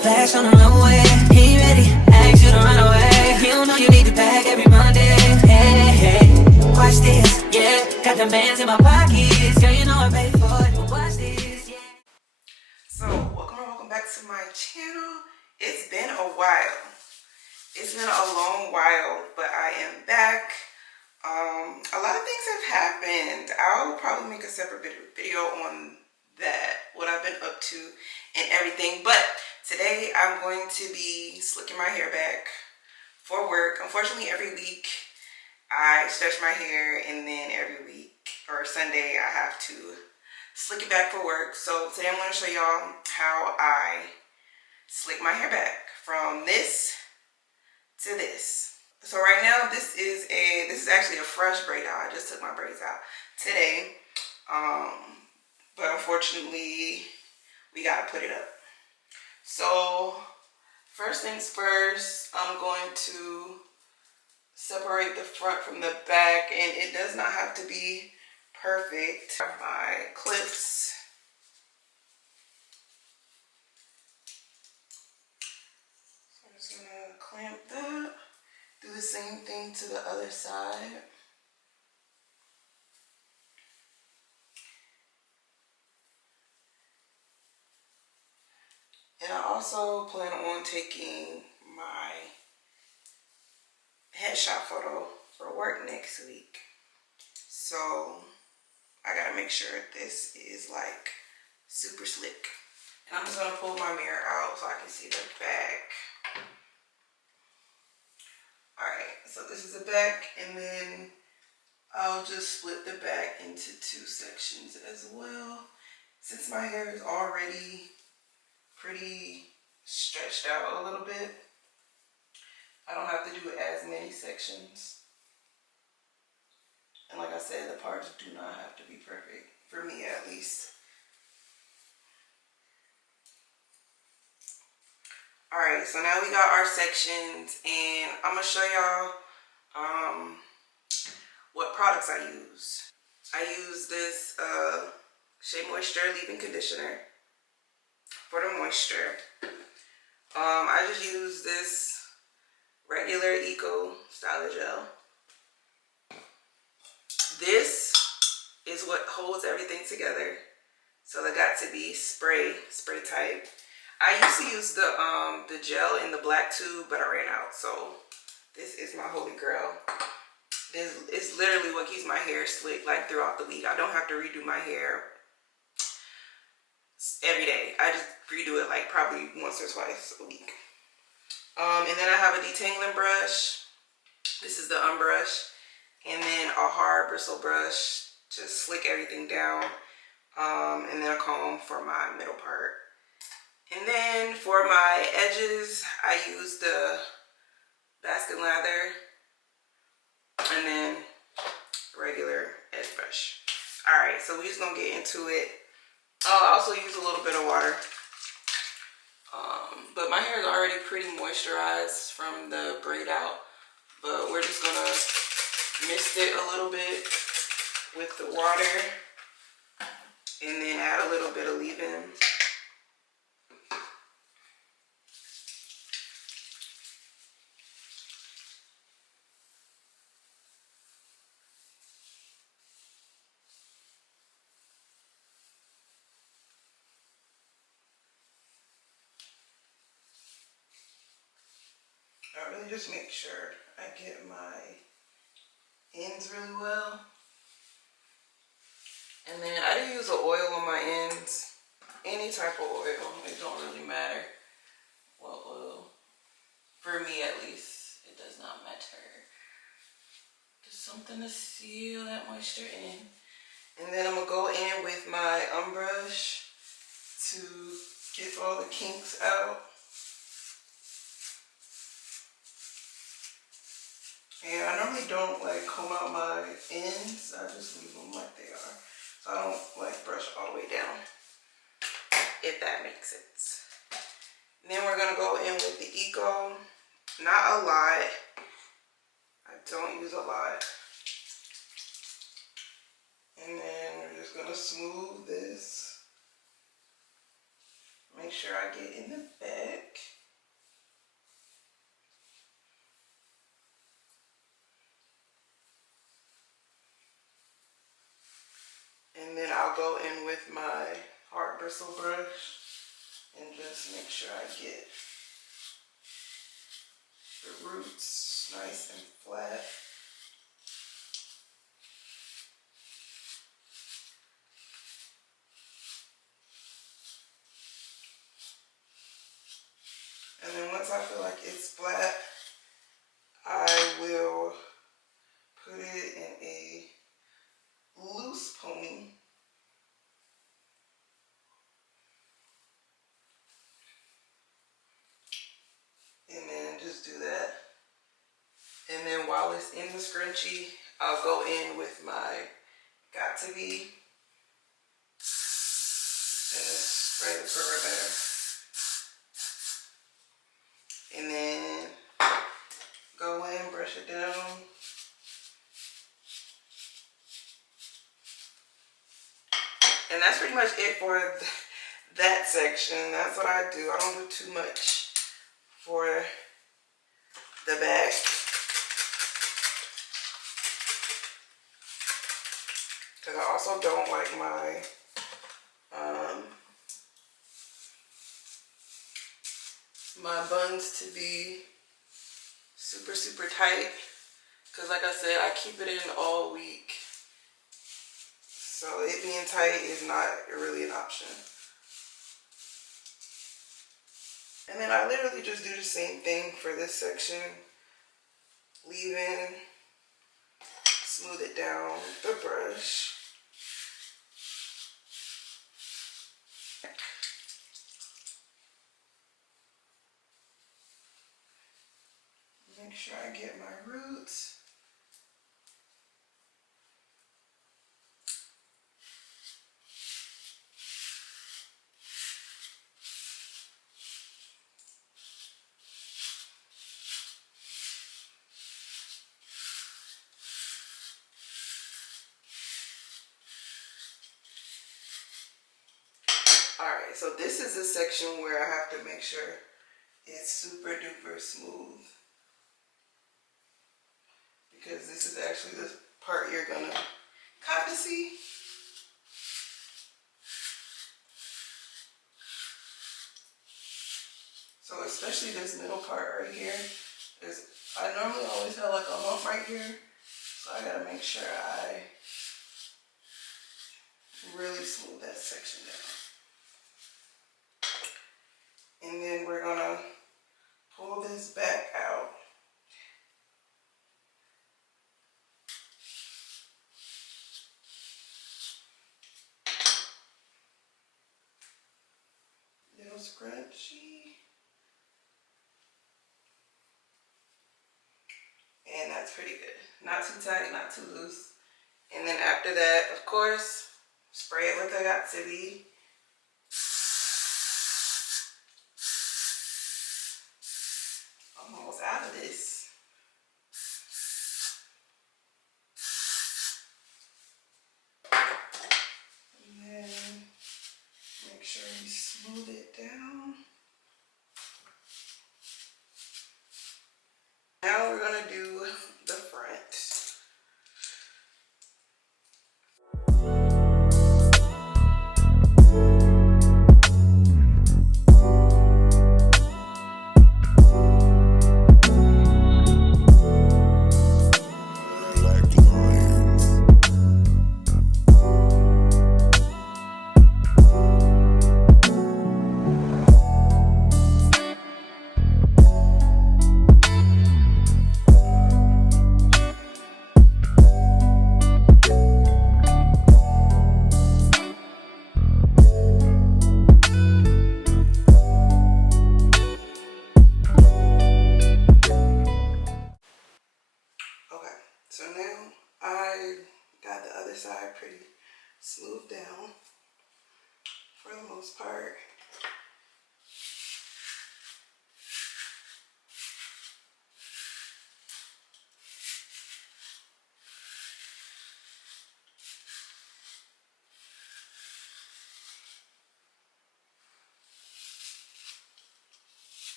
Flash on the runway, he ready, ask you to run away. You know you need to pack every Monday. Hey, hey, watch this, yeah. Got the bands in my pockets, girl, you know I paid for it. But watch this, yeah. So, welcome back to my channel. It's been a while. It's been a long while, but I am back. A lot of things have happened. I'll probably make a separate video on that, what I've been up to and everything. But today I'm going to be slicking my hair back for work. Unfortunately, every week I stretch my hair, and then every week or Sunday I have to slick it back for work. So today I'm going to show y'all how I slick my hair back from this to this. So right now this is actually a fresh braid out. I just took my braids out today. But unfortunately we gotta put it up. So first things first, I'm going to separate the front from the back, and it does not have to be perfect. My clips. So I'm just gonna clamp that. Do the same thing to the other side. And I also plan on taking my headshot photo for work next week. So I gotta make sure this is like super slick. And I'm just gonna pull my mirror out so I can see the back. Alright, so this is the back, and then I'll just split the back into two sections as well. Since my hair is already pretty stretched out a little bit, I don't have to do as many sections. And like I said, the parts do not have to be perfect, for me at least. Alright, so now we got our sections, and I'm going to show y'all what products I use. I use this Shea Moisture Leave-In Conditioner for the moisture. I just use this regular Eco Styler Gel. This is what holds everything together. So they got to be spray type. I used to use the gel in the black tube, but I ran out. So this is my holy grail. This is literally what keeps my hair slick like throughout the week. I don't have to redo my hair every day. I just redo it like probably once or twice a week. And then I have a detangling brush. This is the Unbrush. And then a hard bristle brush to slick everything down. And then a comb for my middle part. And then for my edges, I use the Baskin Lather. And then regular edge brush. Alright, so we're just going to get into it. I'll also use a little bit of water. But my hair is already pretty moisturized from the braid out. But we're just going to mist it a little bit with the water. And then add a little bit of leave-in. I really just make sure I get my ends really well. And then I do use an oil on my ends. Any type of oil. It don't really matter what oil. For me at least, it does not matter. Just something to seal that moisture in. And then I'm going to go in with my Unbrush to get all the kinks out. And I normally don't like comb out my ends. I just leave them like they are. So I don't like brush all the way down, if that makes sense. And then we're going to go in with the Eco. Not a lot. I don't use a lot. And then we're just going to smooth this. Make sure I get in the back. bristle brush and just make sure I get the roots nice and flat. And then once I feel like it's flat, I will put it in a loose pony. And then just do that. And then while it's in the scrunchie, I'll go in with my Got2b and just spray the perimeter. And then go in, brush it down. And that's pretty much it for that section. That's what I do. I don't do too much for the back. Because I also don't like my buns to be super, super tight. Because like I said, I keep it in all week. So it being tight is not really an option. And then I literally just do the same thing for this section. Leave in, smooth it down with the brush. Make sure I get my roots. Alright, so this is the section where I have to make sure it's super duper smooth. Because this is actually the part you're gonna kind of see. So especially this middle part right here, I normally always have like a hump right here. So I gotta make sure I really smooth that section down. And then we're gonna pull this back out. Little scrunchy. And that's pretty good. Not too tight, not too loose. And then after that, of course, spray it with the Got2b. I'm almost out of this. And then make sure you smooth it down. Now we're gonna do the front.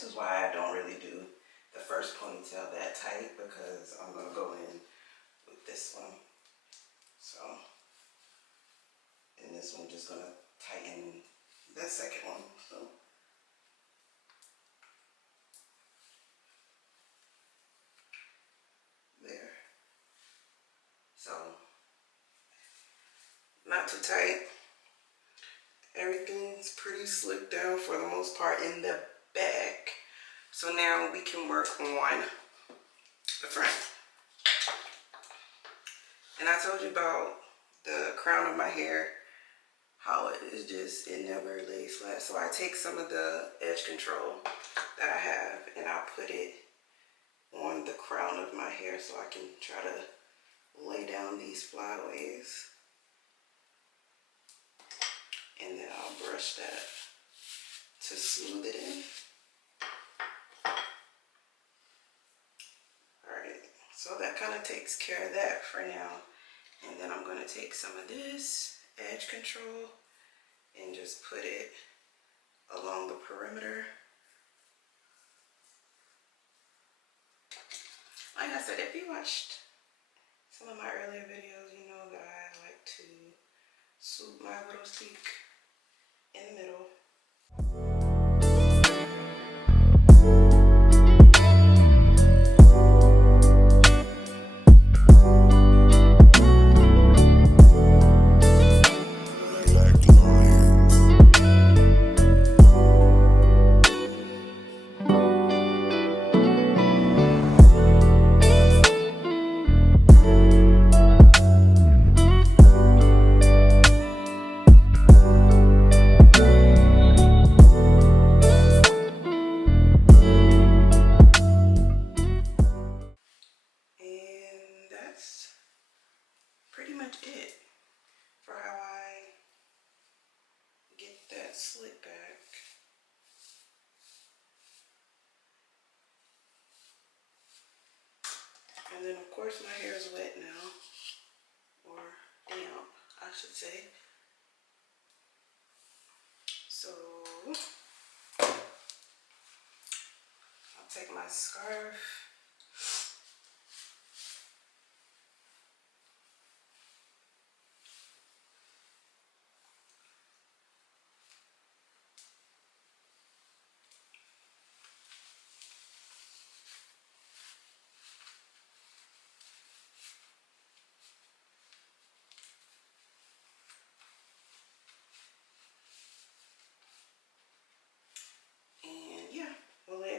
this is why I don't really do the first ponytail that tight, because I'm gonna go in with this one. So, and this one just gonna tighten the second one. So. There. So, not too tight. Everything's pretty slicked down for the most part in the back. So now we can work on the front. And I told you about the crown of my hair, how it is just, it never lays flat. So I take some of the edge control that I have and I put it on the crown of my hair so I can try to lay down these flyaways. And then I'll brush that to smooth it in. Alright, so that kind of takes care of that for now. And then I'm going to take some of this edge control and just put it along the perimeter. Like I said, if you watched some of my earlier videos, you know that I like to swoop my little stick in the middle. Pretty much it for how I get that slick back. And then of course my hair is wet now, or damp I should say. So I'll take my scarf.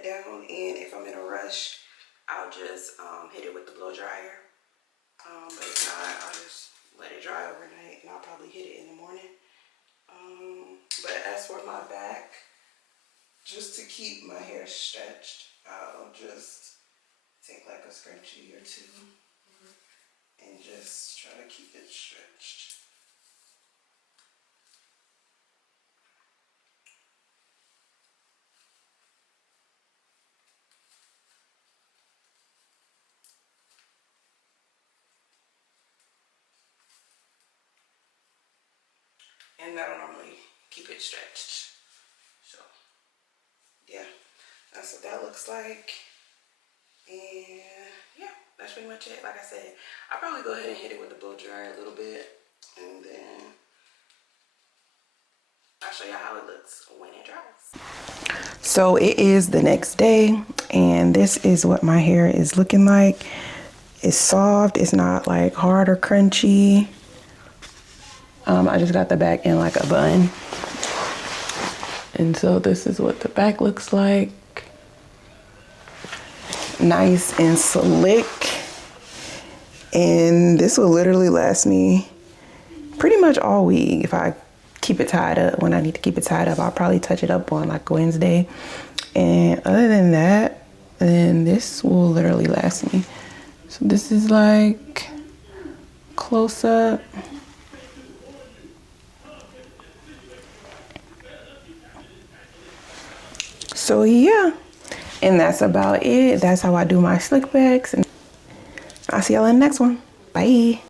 Down, and if I'm in a rush, I'll just hit it with the blow dryer. But if not, I'll just let it dry overnight, and I'll probably hit it in the morning. But as for my back, just to keep my hair stretched, I'll just take like a scrunchie or two and just try to keep it stretched. And that'll normally keep it stretched. So, yeah, that's what that looks like. And yeah, that's pretty much it. Like I said, I'll probably go ahead and hit it with the blow dryer a little bit. And then I'll show you how it looks when it dries. So it is the next day, and this is what my hair is looking like. It's soft. It's not like hard or crunchy. I just got the back in like a bun. And so this is what the back looks like. Nice and slick. And this will literally last me pretty much all week. If I keep it tied up, when I need to keep it tied up, I'll probably touch it up on like Wednesday. And other than that, then this will literally last me. So this is like close up. So yeah, and that's about it. That's how I do my slick backs, and I'll see y'all in the next one. Bye.